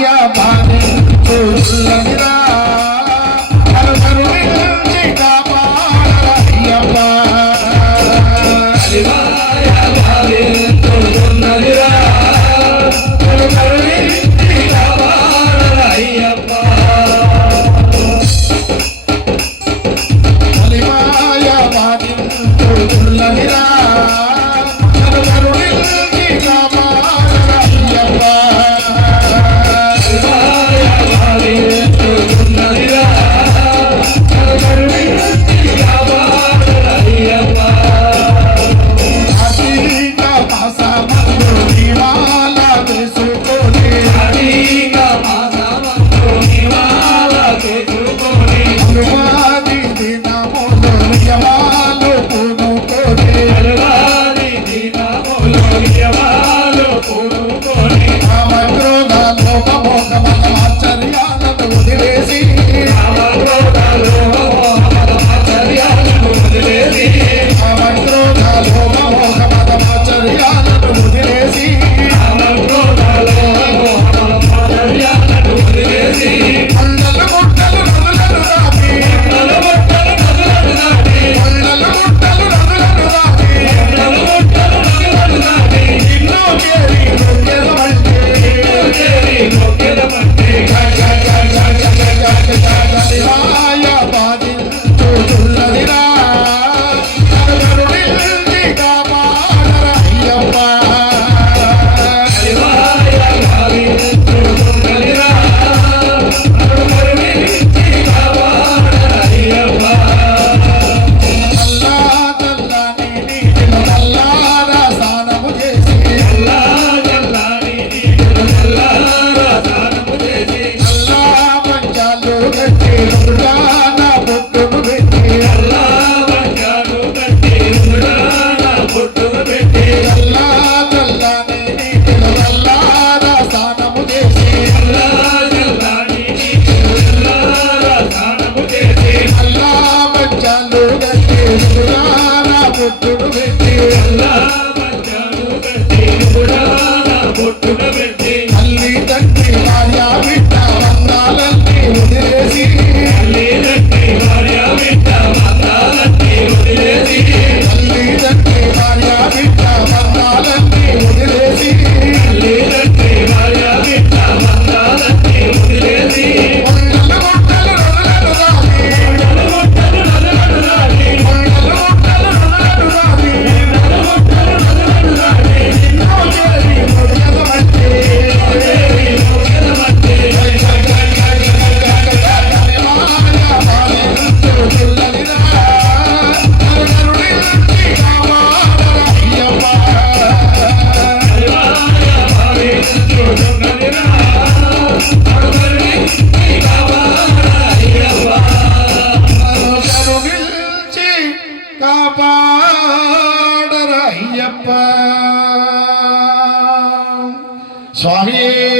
মায়া মানে বুঝলাম করবে আল্লাহ അയ്യപ്പ. സ്വാമിയേ.